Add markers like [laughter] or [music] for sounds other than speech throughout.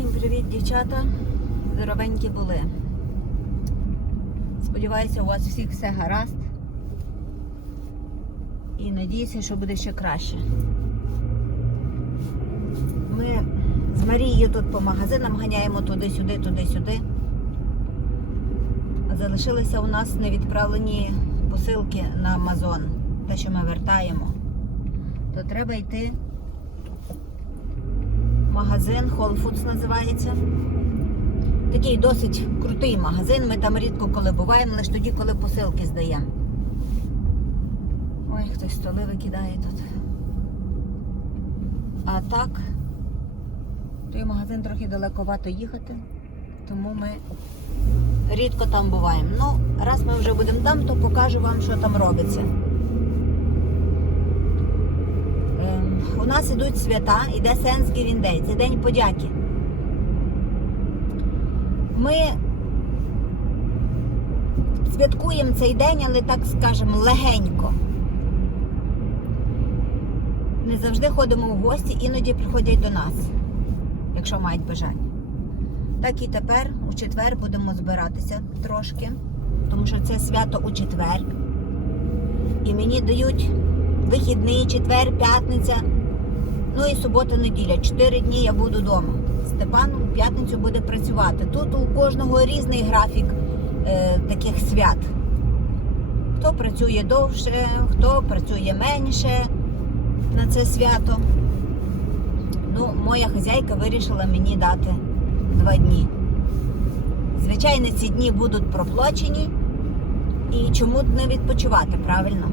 Всім привіт, дівчата. Здоровенькі були. Сподіваюся, у вас всіх все гаразд. І надіюся, що буде ще краще. Ми з Марією тут по магазинам ганяємо туди-сюди, туди-сюди. Залишилися у нас невідправлені посилки на Амазон. Те, що ми вертаємо. То треба йти магазин Whole Foods називається. Такий досить крутий магазин. Ми там рідко коли буваємо, лише тоді, коли посилки здаємо. Ой, хтось столи викидає тут. А так, той магазин трохи далековато їхати, тому ми рідко там буваємо. Ну, раз ми вже будемо там, то покажу вам, що там робиться. У нас ідуть свята, іде Thanksgiving Day, це День подяки. Ми святкуємо цей день, але так скажемо, легенько. Не завжди ходимо в гості, іноді приходять до нас, якщо мають бажання. Так і тепер, у четвер, будемо збиратися трошки, тому що це свято у четвер. І мені дають вихідний, четвер, п'ятниця, ну і субота, неділя. Чотири дні я буду вдома. Степан у п'ятницю буде працювати. Тут у кожного різний графік е, таких свят. Хто працює довше, хто працює менше на це свято. Ну, моя хазяйка вирішила мені дати два дні. Звичайно, ці дні будуть проплачені. І чому не відпочивати, правильно?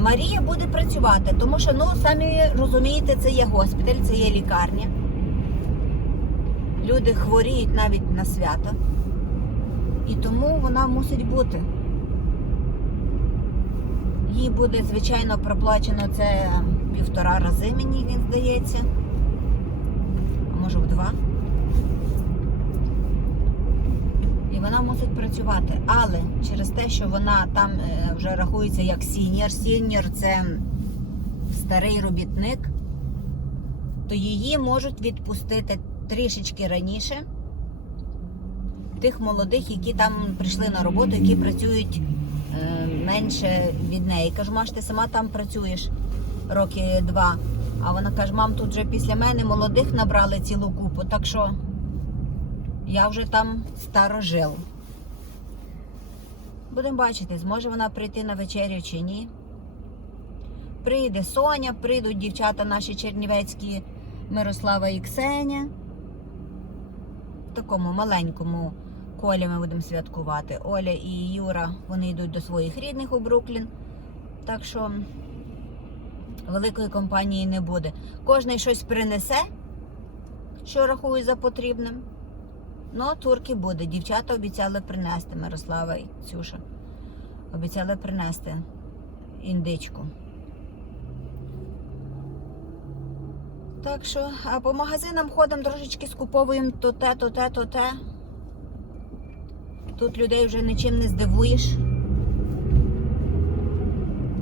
Марія буде працювати, тому що, ну, самі розумієте, це є госпіталь, це є лікарня. Люди хворіють навіть на свято. І тому вона мусить бути. Їй буде, звичайно, проплачено це півтора рази, мені він здається. А може в два. Вона мусить працювати. Але через те, що вона там е, вже рахується як сіньор, сіньор це старий робітник, то її можуть відпустити трішечки раніше тих молодих, які там прийшли на роботу, які працюють е, менше від неї. Кажу, Маш, ти сама там працюєш роки два. А вона каже, мам, тут вже після мене молодих набрали цілу купу, так що я вже там старожил. Будемо бачити, зможе вона прийти на вечерю чи ні. Прийде Соня, прийдуть дівчата наші чернівецькі Мирослава і Ксеня. В такому маленькому колі ми будемо святкувати. Оля і Юра вони йдуть до своїх рідних у Бруклін. Так що великої компанії не буде. Кожний щось принесе, що рахує за потрібним. Ну, турки буде. Дівчата обіцяли принести Мирослава і Цюша. Обіцяли принести індичку. Так що, а по магазинам ходимо, трошечки скуповуємо то те, то те, то те. Тут людей вже нічим не здивуєш.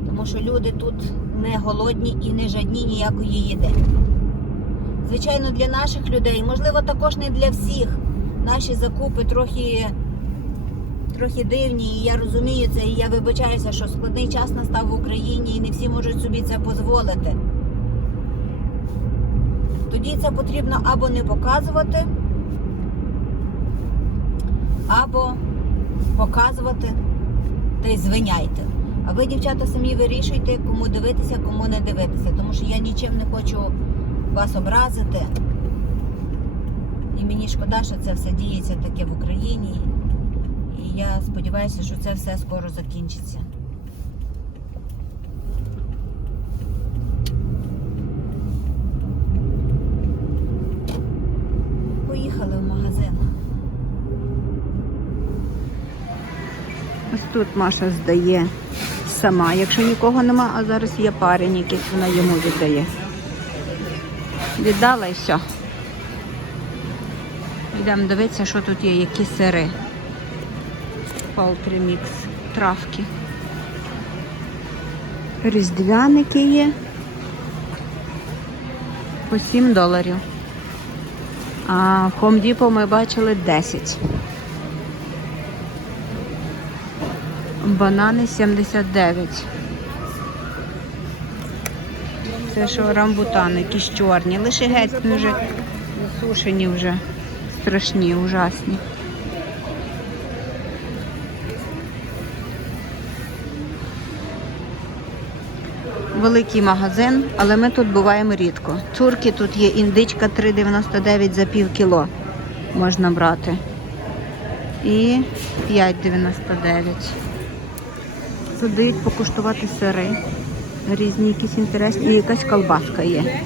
Тому що люди тут не голодні і не жадні ніякої їди. Звичайно, для наших людей, можливо, також не для всіх. Наші закупи трохи, трохи дивні, і я розумію це, і я вибачаюся, що складний час настав в Україні і не всі можуть собі це дозволити. Тоді це потрібно або не показувати, або показувати та й звиняйте. А ви, дівчата, самі вирішуйте, кому дивитися, кому не дивитися. Тому що я нічим не хочу вас образити. Мені шкода, що це все діється таке в Україні. І я сподіваюся, що це все скоро закінчиться. Поїхали в магазин. Ось тут Маша здає сама, якщо нікого нема, а зараз є парень, якийсь вона йому віддає. Віддала і все. Йдемо дивитися, що тут є, які сири. Mix, травки. Різдвяники є. По 7 доларів. А в Home Depot ми бачили 10. Банани 79. Це що рамбутани, якісь чорні. Лише геть вони вже засушені вже. Страшні, ужасні. Великий магазин, але ми тут буваємо рідко. Турки тут є індичка 3,99 за пів кіло можна брати. І 5,99. Сюди покуштувати сири. Різні якісь інтересні. І якась колбаска є.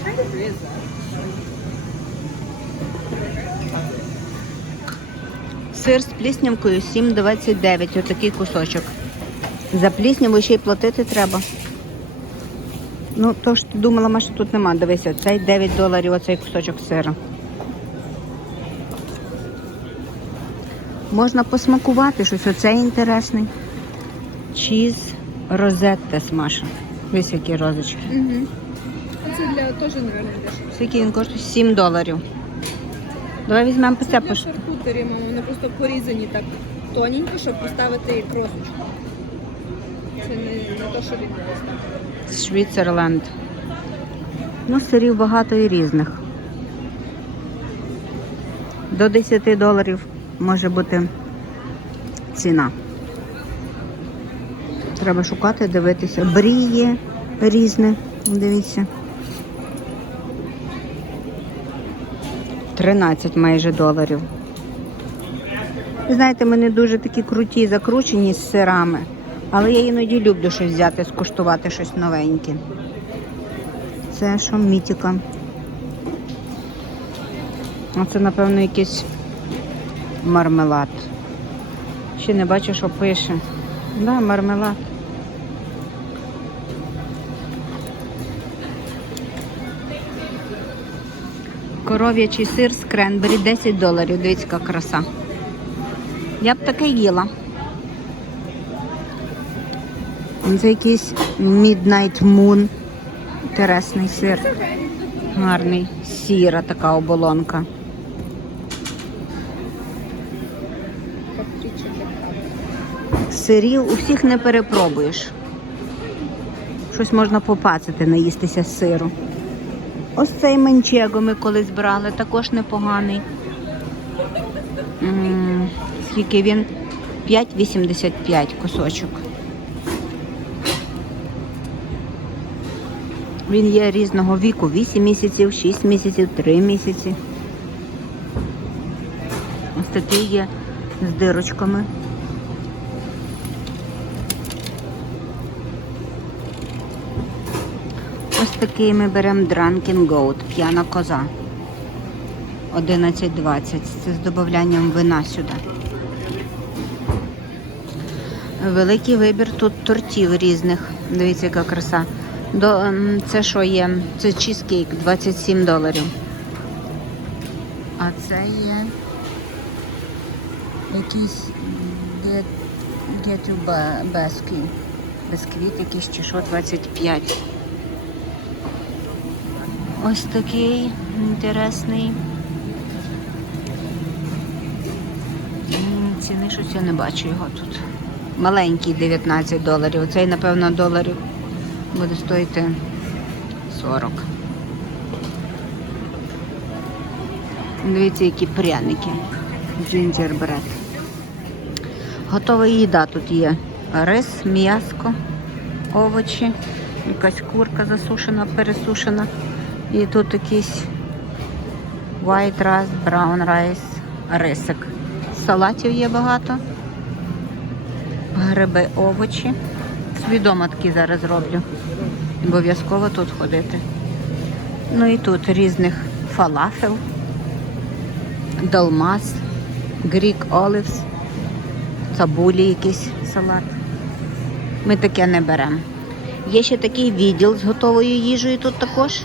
Сир з пліснявкою 7,29. Отакий кусочок. За плісняву ще й платити треба. Ну, то ж ти думала, Маша, тут нема. Дивися, цей 9 доларів, оцей кусочок сира. Можна посмакувати щось, оцей інтересний. Чіз розетте смаша. Ось які розочки. Угу. Це для теж, мабуть. Скільки він коштує? 7 доларів. Давай візьмемо по це Для шаркутері, вони просто порізані так тоненько, щоб поставити як розочку. Це не, не то, що він поставив. Швейцерленд. Ну, сирів багато і різних. До 10 доларів може бути ціна. Треба шукати, дивитися. Бріє різне. Дивіться. 13 майже доларів. Знаєте, ми не дуже такі круті, закручені з сирами, але я іноді люблю щось взяти, скуштувати щось новеньке. Це що мітіка. Оце, напевно, якийсь мармелад. Ще не бачу, що пише. Да, мармелад. Коров'ячий сир з кренбері 10 доларів. Дивіться, яка краса. Я б таке їла. Це якийсь Midnight Moon. Інтересний сир. Гарний. Сіра така оболонка. Сирів у всіх не перепробуєш. Щось можна попацати, наїстися з сиру. Ось цей манчего ми колись брали, також непоганий. М, Скільки він? 5,85 кусочок. Він є різного віку, 8 місяців, 6 місяців, 3 місяці. Ось такий є з дирочками. Такий ми беремо Drunken Goat, п'яна коза. 11,20. Це з додаванням вина сюди. Великий вибір тут тортів різних. Дивіться, яка краса. До, ем, це що є? Це чізкейк 27 доларів. А це є якийсь get, get basket. Бисквіт якийсь чи що 25. Ось такий інтересний. Ціни щось я не бачу його тут. Маленький 19 доларів. Цей, напевно, доларів буде стоїти 40. Дивіться, які пряники. Джинджербред. Готова їда тут є. Рис, м'яско, овочі, якась курка засушена, пересушена. І тут якийсь white rice, brown rice, рисик. Салатів є багато. Гриби, овочі. Свідомо такі зараз роблю. Обов'язково тут ходити. Ну і тут різних фалафел, долмас, грік оливс, цабулі якийсь салат. Ми таке не беремо. Є ще такий відділ з готовою їжею тут також.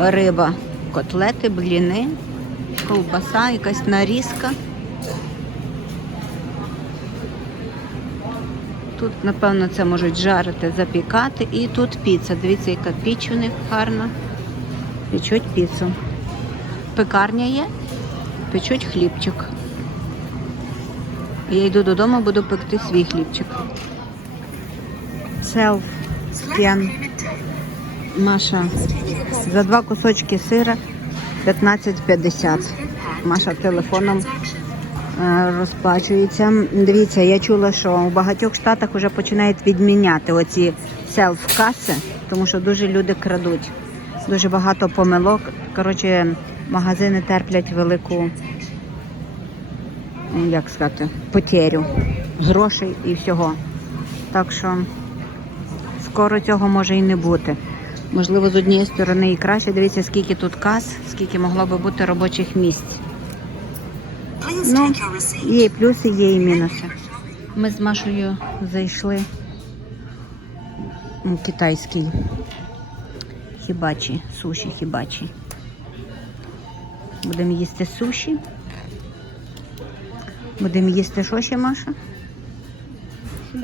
Риба, котлети, бліни, ковбаса, якась нарізка. Тут, напевно, це можуть жарити, запікати. І тут піца. Дивіться, яка піч у них гарна. Печуть піцу. пекарня є, печуть хлібчик. Я йду додому, буду пекти свій хлібчик. Self scan. Маша. За два кусочки сира 15,50. Маша телефоном е, розплачується. Дивіться, я чула, що у багатьох штатах вже починають відміняти оці селф-каси, тому що дуже люди крадуть. Дуже багато помилок. Коротше, магазини терплять велику, як сказати, потерю грошей і всього. Так що скоро цього може і не бути. Можливо, з однієї сторони і краще. Дивіться, скільки тут кас, скільки могло би бути робочих місць. Ну, є і плюси, є і мінуси. Ми з Машею зайшли у китайський хібачі, суші хібачі. Будемо їсти суші. Будемо їсти що ще, Маша?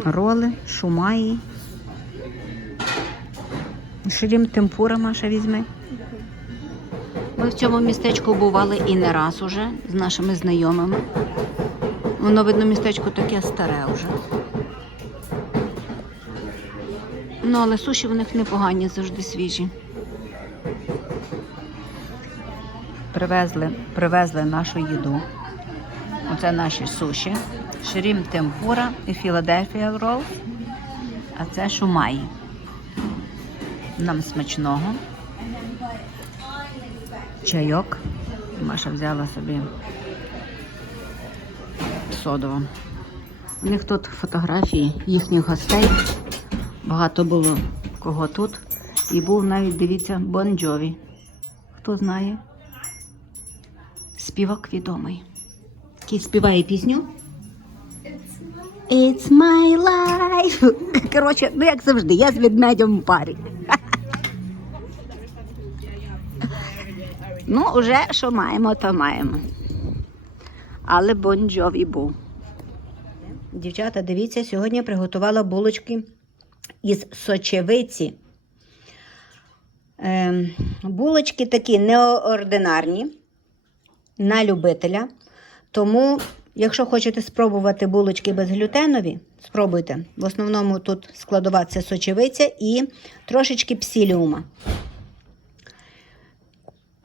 Роли, шумаї. Шрім темпура Маша візьме. Ми в цьому містечку бували і не раз уже з нашими знайомими. Воно, видно, містечко таке старе вже. Ну, але суші в них непогані, завжди свіжі. Привезли, привезли нашу їду. Оце наші суші. Шрім темпура і Філадельфія ролл. А це шумаї. Нам смачного. Чайок. Маша взяла собі содово. У них тут фотографії їхніх гостей. Багато було кого тут. І був навіть, дивіться, Бон Джові. Хто знає? Співак відомий. Який співає пісню? It's my life. [laughs] Коротше, ну як завжди, я з ведмедем в парі. Ну, уже що маємо, то маємо. Але Бон Джові був. Дівчата, дивіться, сьогодні приготувала булочки із сочевиці. Ем, булочки такі неординарні на любителя. Тому, якщо хочете спробувати булочки безглютенові, спробуйте. В основному тут складова це сочевиця і трошечки псіліума.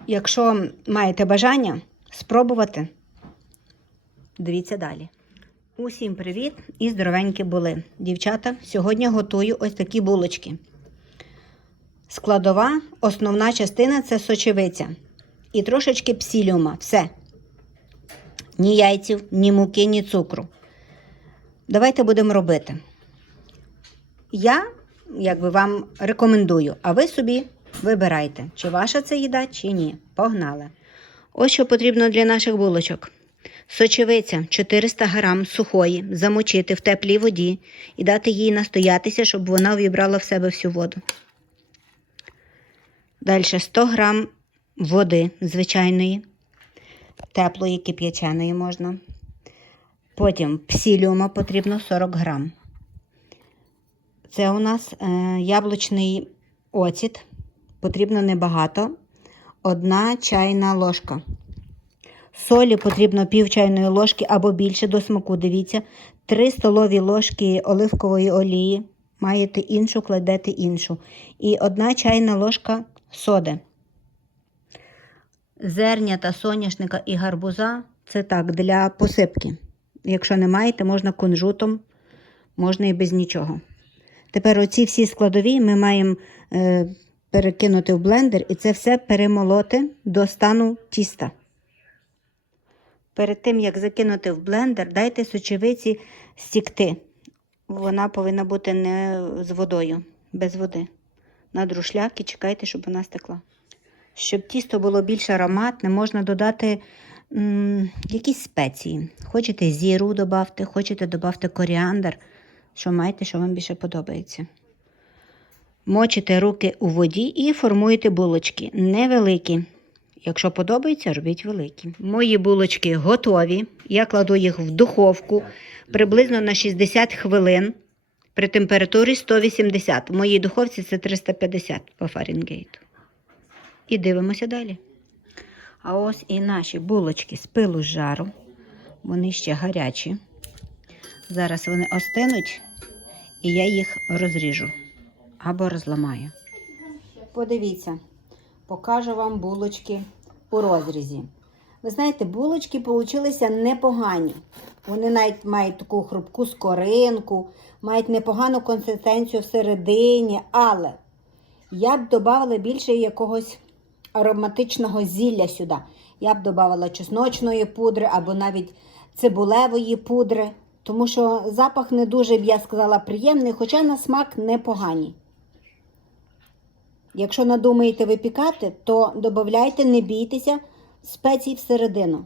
Якщо маєте бажання спробувати, дивіться далі. Усім привіт і здоровенькі були. Дівчата, сьогодні готую ось такі булочки. Складова, основна частина це сочевиця. І трошечки псіліума. Все. Ні яйців, ні муки, ні цукру. Давайте будемо робити. Я, якби вам рекомендую, а ви собі вибирайте, чи ваша це їда, чи ні. Погнали. Ось що потрібно для наших булочок. Сочевиця 400 грам сухої, замочити в теплій воді і дати їй настоятися, щоб вона вібрала в себе всю воду. Далі 100 грам води звичайної, теплої, кип'яченої можна. Потім псіліума потрібно 40 грам. Це у нас е, яблучний оцет. Потрібно небагато. Одна чайна ложка. Солі потрібно пів чайної ложки або більше до смаку. Дивіться, 3 столові ложки оливкової олії. Маєте іншу, кладете іншу. І одна чайна ложка соди. Зернята, соняшника і гарбуза це так, для посипки. Якщо не маєте, можна кунжутом, можна і без нічого. Тепер оці всі складові ми маємо е, перекинути в блендер і це все перемолоти до стану тіста. Перед тим, як закинути в блендер, дайте сочевиці стікти. Вона повинна бути не з водою, без води. На друшляк і чекайте, щоб вона стекла. Щоб тісто було більш ароматне, можна додати м, якісь спеції. Хочете зіру додати, хочете додати коріандр, що маєте, що вам більше подобається. Мочите руки у воді і формуєте булочки невеликі. Якщо подобається, робіть великі. Мої булочки готові. Я кладу їх в духовку приблизно на 60 хвилин при температурі 180. В моїй духовці це 350 по Фаренгейту. І дивимося далі. А ось і наші булочки з пилу з жару. Вони ще гарячі. Зараз вони остинуть, і я їх розріжу або розламаю. Подивіться, покажу вам булочки у розрізі. Ви знаєте, булочки получилися непогані. Вони навіть мають таку хрупку скоринку, мають непогану консистенцію всередині, але я б додавала більше якогось ароматичного зілля сюди. Я б додавала чесночної пудри або навіть цибулевої пудри, тому що запах не дуже, б я сказала, приємний, хоча на смак непоганий. Якщо надумаєте випікати, то додавайте, не бійтеся спецій всередину.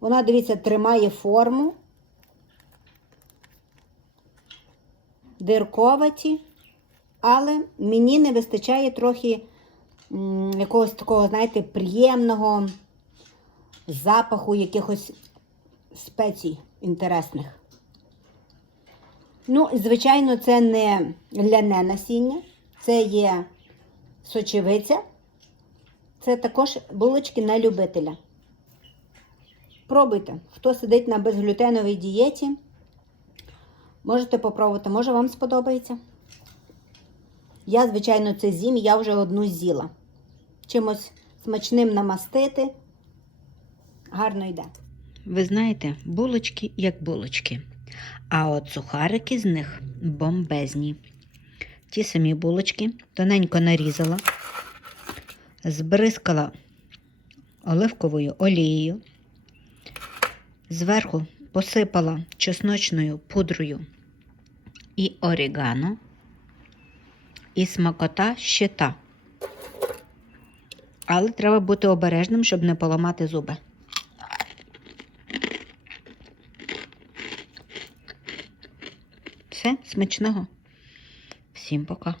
Вона, дивіться, тримає форму. Дирковаті, але мені не вистачає трохи м, якогось такого, знаєте, приємного запаху якихось спецій інтересних. Ну, звичайно, це не ляне насіння, це є сочевиця. Це також булочки на любителя. Пробуйте. Хто сидить на безглютеновій дієті, можете попробувати, може вам сподобається. Я, звичайно, це з'їм, я вже одну з'їла. Чимось смачним намастити. Гарно йде. Ви знаєте, булочки як булочки. А от сухарики з них бомбезні. Ті самі булочки тоненько нарізала, збризкала оливковою олією, зверху посипала чесночною пудрою і орігано, і смакота ще та. Але треба бути обережним, щоб не поламати зуби. Все, смачного. Всім пока.